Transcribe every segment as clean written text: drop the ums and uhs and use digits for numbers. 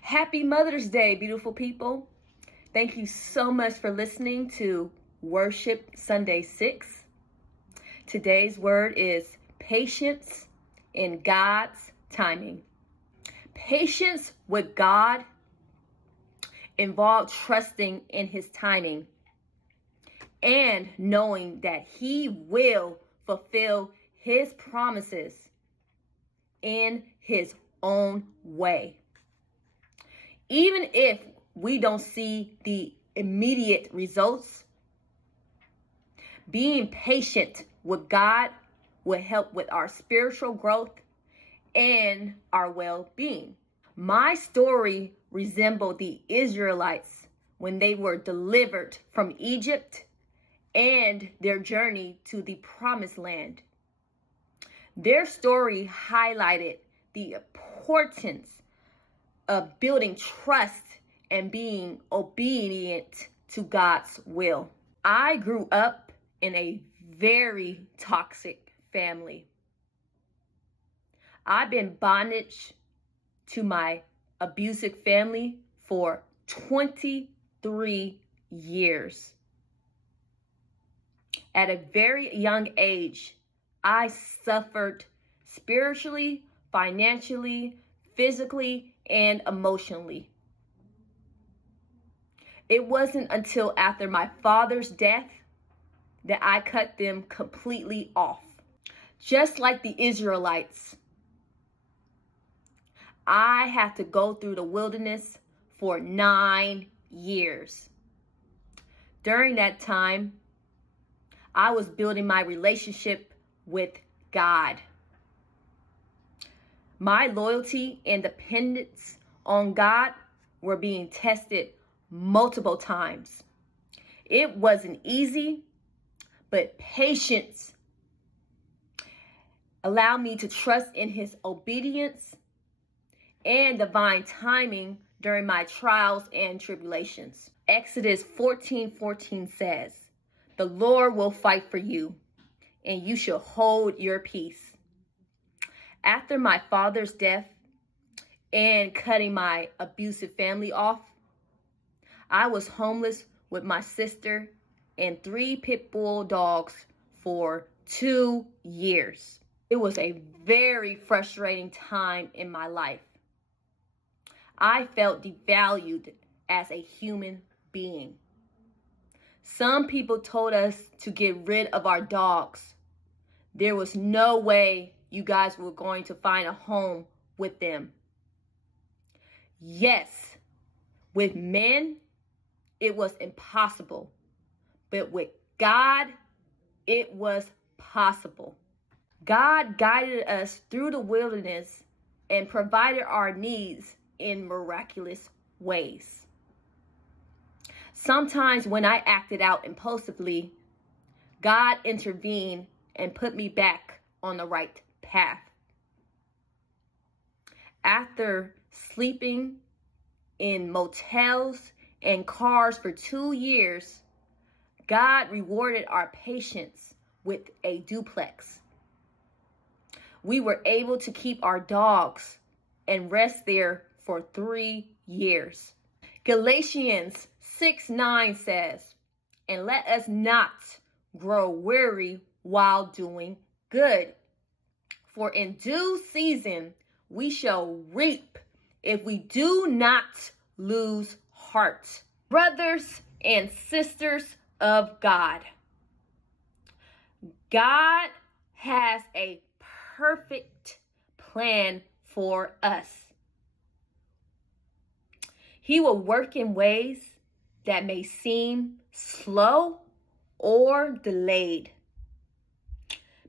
Happy Mother's Day, beautiful people. Thank you so much for listening to Worship Sunday 6. Today's word is patience in God's timing. Patience with God involves trusting in his timing and knowing that he will fulfill his promises in his own way. Even if we don't see the immediate results, being patient with God will help with our spiritual growth and our well-being. My story resembled the Israelites when they were delivered from Egypt and their journey to the promised land. Their story highlighted the importance of building trust and being obedient to God's will. I grew up in a very toxic family. I've been bondage to my abusive family for 23 years. At a very young age, I suffered spiritually, financially, physically, and emotionally. It wasn't until after my father's death that I cut them completely off. Just like the Israelites, I had to go through the wilderness for 9 years. During that time, I was building my relationship with God. My loyalty and dependence on God were being tested multiple times. It wasn't easy, but patience allowed me to trust in his obedience and divine timing during my trials and tribulations. Exodus 14:14 says, "The Lord will fight for you, and you shall hold your peace." After my father's death and cutting my abusive family off, I was homeless with my sister and 3 pit bull dogs for 2 years. It was a very frustrating time in my life. I felt devalued as a human being. Some people told us to get rid of our dogs. There was no way you guys were going to find a home with them. Yes, with men, it was impossible. But with God, it was possible. God guided us through the wilderness and provided our needs in miraculous ways. Sometimes when I acted out impulsively, God intervened and put me back on the right path. After sleeping in motels and cars for 2 years, God rewarded our patience with a duplex. We were able to keep our dogs and rest there for 3 years. Galatians 6:9 says, "And let us not grow weary while doing good. For in due season we shall reap if we do not lose heart." Brothers and sisters of God, God has a perfect plan for us. He will work in ways that may seem slow or delayed.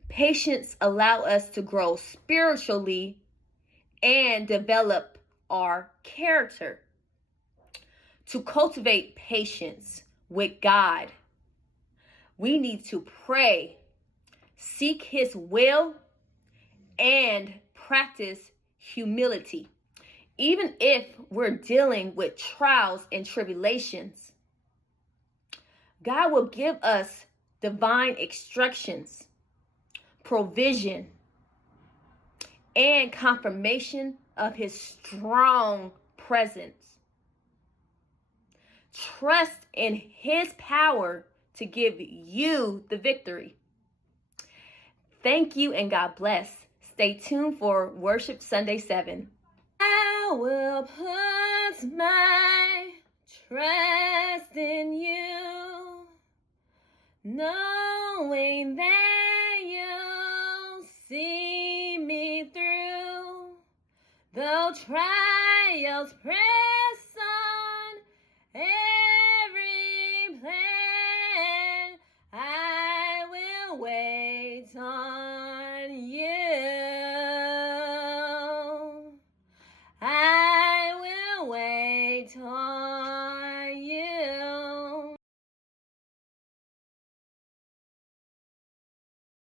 Patience allows us to grow spiritually and develop our character. To cultivate patience with God, we need to pray, seek his will, and practice humility. Even if we're dealing with trials and tribulations, God will give us divine instructions, provision, and confirmation of his strong presence. Trust in his power to give you the victory. Thank you and God bless. Stay tuned for Worship Sunday 7. I will put my trust in you, knowing that you'll see me through, though trials press